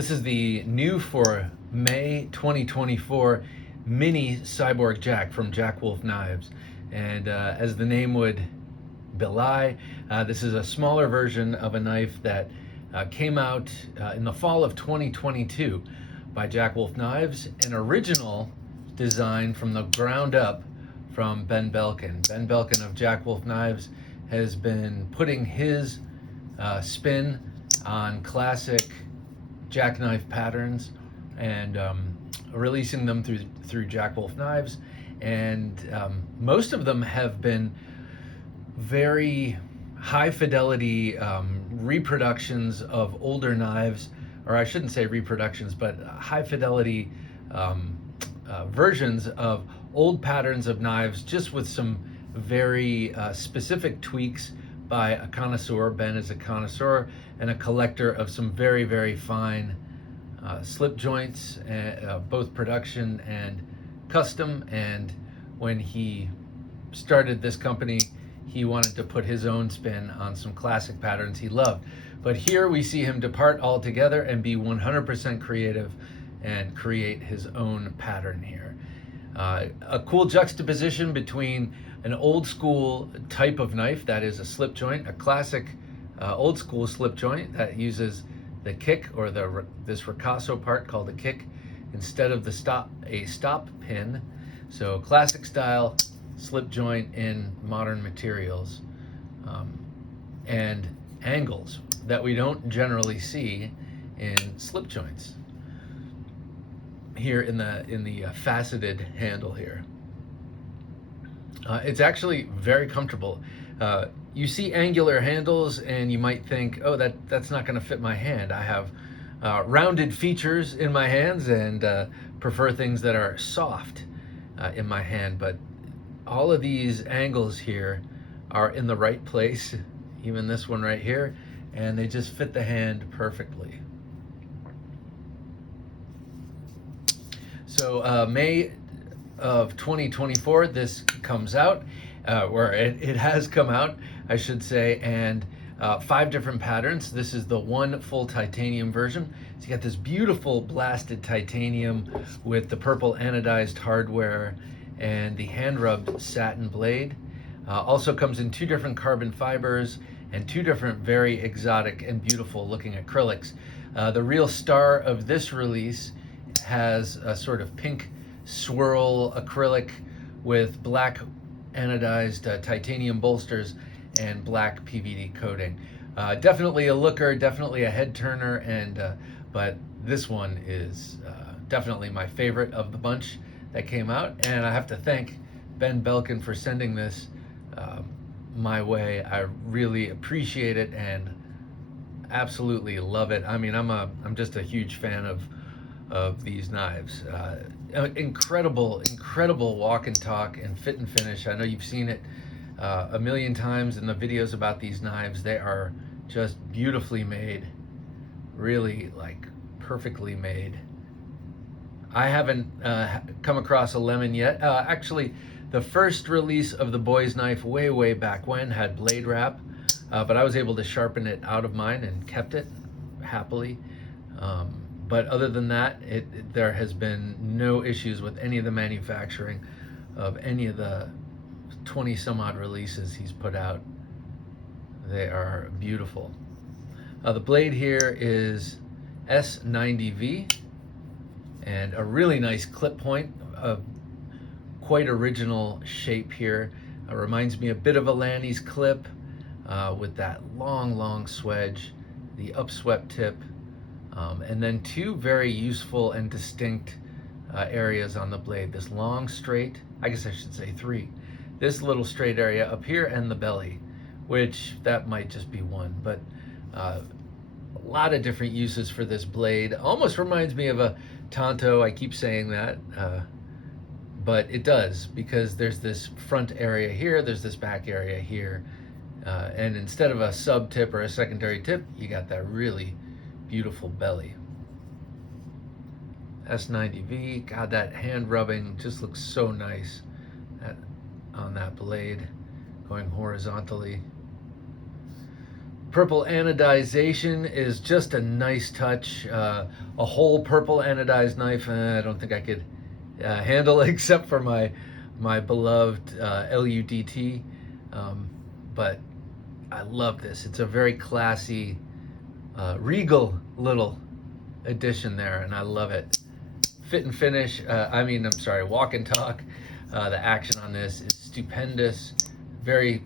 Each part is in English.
This is the new for May 2024 mini Cyborg Jack from Jack Wolf Knives. And as the name would belie, this is a smaller version of a knife that came out in the fall of 2022 by Jack Wolf Knives, an original design from the ground up from Ben Belkin. Ben Belkin of Jack Wolf Knives has been putting his spin on classic jackknife patterns and releasing them through Jack Wolf Knives, and most of them have been very high fidelity reproductions of older knives, or I shouldn't say reproductions, but high fidelity versions of old patterns of knives, just with some very specific tweaks by a connoisseur. Ben is a connoisseur and a collector of some very, very fine slip joints, both production and custom. And when he started this company, he wanted to put his own spin on some classic patterns he loved. But here we see him depart altogether and be 100% creative and create his own pattern here. A cool juxtaposition between an old school type of knife that is a slip joint, a classic old school slip joint that uses the kick, or this ricasso part called the kick, instead of a stop pin. So classic style slip joint in modern materials, and angles that we don't generally see in slip joints. Here in the faceted handle here. It's actually very comfortable. You see angular handles and you might think, oh, that's not going to fit my hand. I have rounded features in my hands and prefer things that are soft in my hand, but all of these angles here are in the right place, even this one right here, and they just fit the hand perfectly. So May of 2024, this comes out, or it has come out, I should say, and 5 different patterns. This is the one full titanium version. So you got this beautiful blasted titanium with the purple anodized hardware and the hand-rubbed satin blade. Also comes in 2 different carbon fibers and 2 different very exotic and beautiful looking acrylics. The real star of this release has a sort of pink swirl acrylic with black anodized titanium bolsters and black PVD coating. Definitely a looker, definitely a head turner, and but this one is definitely my favorite of the bunch that came out, and I have to thank Ben Belkin for sending this my way. I really appreciate it and absolutely love it. I mean, I'm just a huge fan of these knives. Incredible walk and talk and fit and finish. I know you've seen it a million times in the videos about these knives. They are just beautifully made, really like perfectly made. I haven't come across a lemon yet. Actually, the first release of the boy's knife way back when had blade wrap, but I was able to sharpen it out of mine and kept it happily. But other than that, there has been no issues with any of the manufacturing of any of the 20 some odd releases he's put out. They are beautiful. The blade here is S90V and a really nice clip point, of quite original shape here. Reminds me a bit of a Lanny's clip with that long swedge, the upswept tip, and then 2 very useful and distinct areas on the blade. This long straight, I guess I should say 3. This little straight area up here and the belly, which that might just be one, but a lot of different uses for this blade. Almost reminds me of a Tonto. I keep saying that, but it does, because there's this front area here, there's this back area here, and instead of a sub tip or a secondary tip, you got that really beautiful belly. S90V, God, that hand rubbing just looks so nice on that blade going horizontally. Purple anodization is just a nice touch. A whole purple anodized knife, I don't think I could handle except for my beloved LUDT. But I love this. It's a very classy, regal little addition there, and I love it. Fit and finish, I'm sorry, walk and talk. The action on this is stupendous. Very,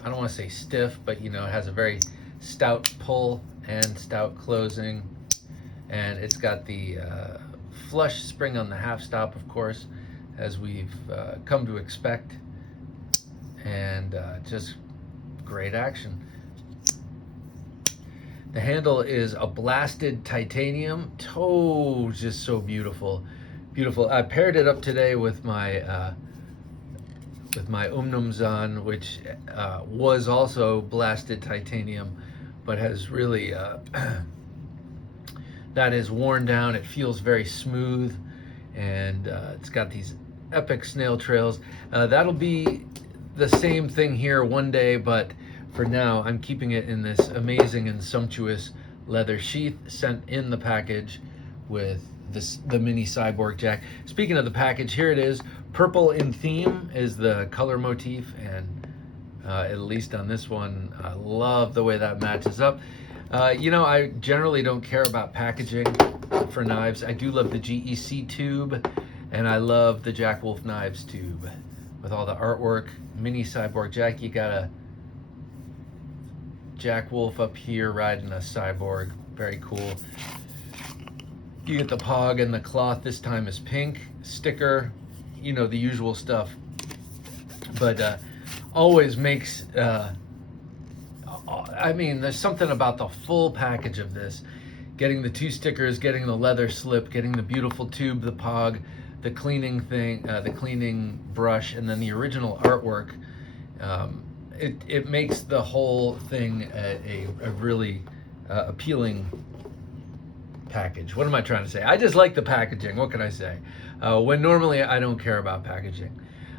I don't want to say stiff, but it has a very stout pull and stout closing. And it's got the flush spring on the half stop, of course, as we've come to expect. And just great action. The handle is a blasted titanium. Oh, just so beautiful. Beautiful. I paired it up today with my Umnumzan, which was also blasted titanium, but has really that is worn down. It feels very smooth, and it's got these epic snail trails. That'll be the same thing here one day, but for now I'm keeping it in this amazing and sumptuous leather sheath sent in the package with the mini Cyborg jack. Speaking of the package, here it is. Purple in theme is the color motif, and at least on this one, I love the way that matches up. I generally don't care about packaging for knives. I do love the GEC tube, and I love the Jack Wolf Knives tube with all the artwork. Mini Cyborg jack, you got a Jack Wolf up here riding a Cyborg. Very cool. You get the pog, and the cloth this time is pink. Sticker, the usual stuff. But always makes, there's something about the full package of this. Getting the 2 stickers, getting the leather slip, getting the beautiful tube, the pog, the cleaning thing, the cleaning brush, and then the original artwork. It makes the whole thing a really appealing package. What am I trying to say? I just like the packaging. What can I say? When normally I don't care about packaging.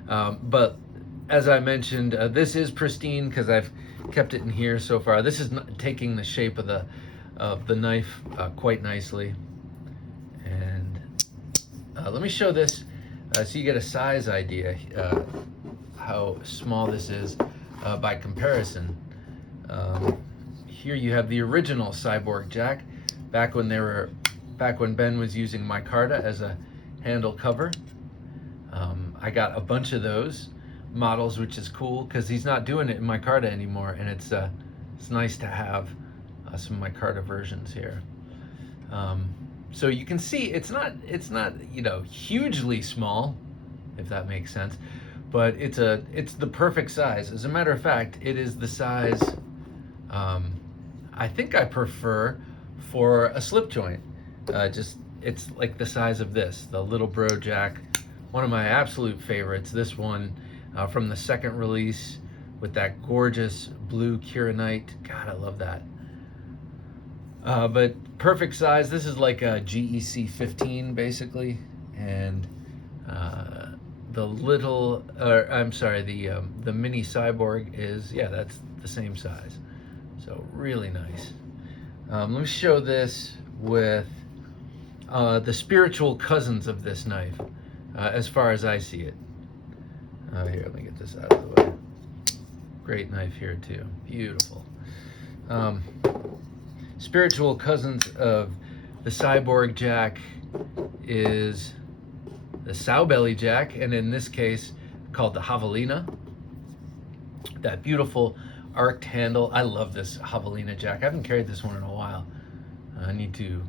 But as I mentioned, this is pristine because I've kept it in here so far. This is taking the shape of the knife quite nicely. And let me show this so you get a size idea how small this is by comparison. Here you have the original Cyborg jack, back when Ben was using micarta as a handle cover. I got a bunch of those models, which is cool because he's not doing it in micarta anymore, and it's nice to have some micarta versions here. So you can see it's not hugely small, if that makes sense, but it's the perfect size. As a matter of fact, it is the size I think I prefer for a slip joint. It's like the size of this, the Little Bro Jack, one of my absolute favorites. This one from the second release with that gorgeous blue Kiranite. God, I love that. But perfect size. This is like a GEC 15 basically, and the mini Cyborg is, that's the same size. So really nice. Let me show this with the spiritual cousins of this knife, as far as I see it. Here, let me get this out of the way. Great knife here too, beautiful. Spiritual cousins of the Cyborg jack is the sow belly jack, and in this case called the Javelina. That beautiful arced handle. I love this Javelina jack. I haven't carried this one in a while. I need to.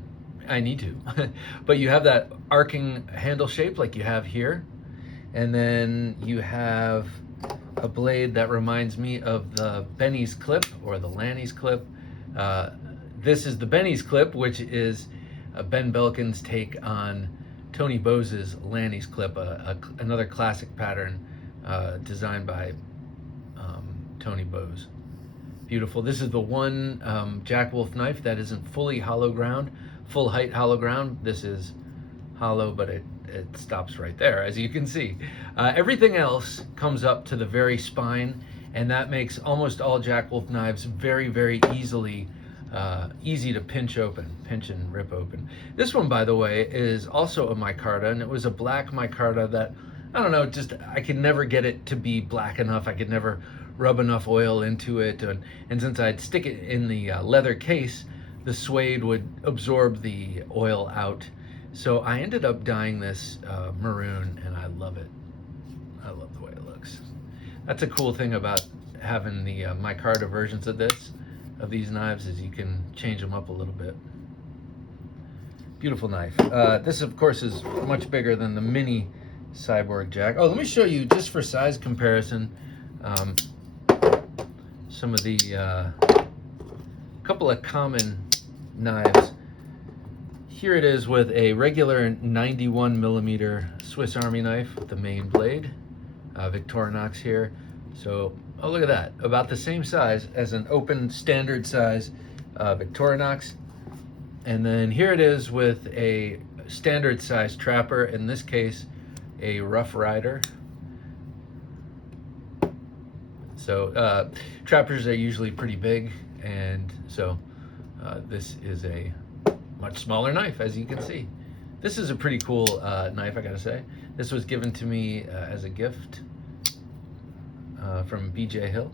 But you have that arcing handle shape like you have here, and then you have a blade that reminds me of the Benny's clip or the Lanny's clip. This is the Benny's clip, which is Ben Belkin's take on Tony Bose's Lanny's clip, another classic pattern designed by Tony Bose. Beautiful. This is the one Jack Wolf knife that isn't fully hollow ground, full height hollow ground. This is hollow, but it stops right there, as you can see. Everything else comes up to the very spine and that makes almost all Jack Wolf knives very, very easy to pinch and rip open. This one, by the way, is also a micarta, and it was a black micarta that, I don't know, just I could never get it to be black enough. I could never rub enough oil into it, and since I'd stick it in the leather case, the suede would absorb the oil out. So I ended up dyeing this maroon, and I love it. I love the way it looks. That's a cool thing about having the micarta versions of these knives, is you can change them up a little bit. Beautiful knife. This, of course, is much bigger than the mini Cyborg Jack. Oh, let me show you, just for size comparison, some of the couple of common knives. Here it is with a regular 91 millimeter Swiss Army knife with the main blade, Victorinox here. So, oh, look at that, about the same size as an open standard size Victorinox. And then here it is with a standard size trapper, in this case a Rough Rider. So trappers are usually pretty big, and so this is a much smaller knife, as you can see. This is a pretty cool knife, I gotta say. This was given to me as a gift from BJ Hill.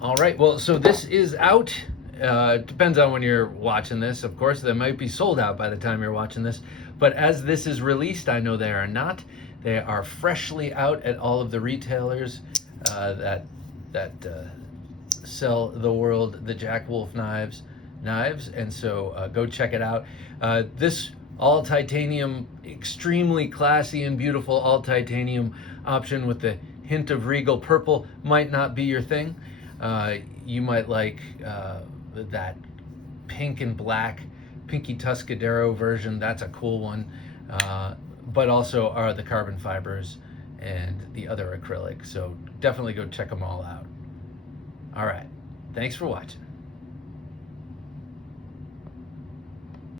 All right, well, so this is out. Depends on when you're watching this, of course. They might be sold out by the time you're watching this, but as this is released, I know they are not. They are freshly out at all of the retailers that sell the world the Jack Wolf knives, and so go check it out. This all titanium, extremely classy and beautiful all titanium option with the hint of regal purple might not be your thing. You might like that pink and black Pinky Tuscadero version. That's a cool one. But also are the carbon fibers and the other acrylic. So definitely go check them all out. All right. Thanks for watching.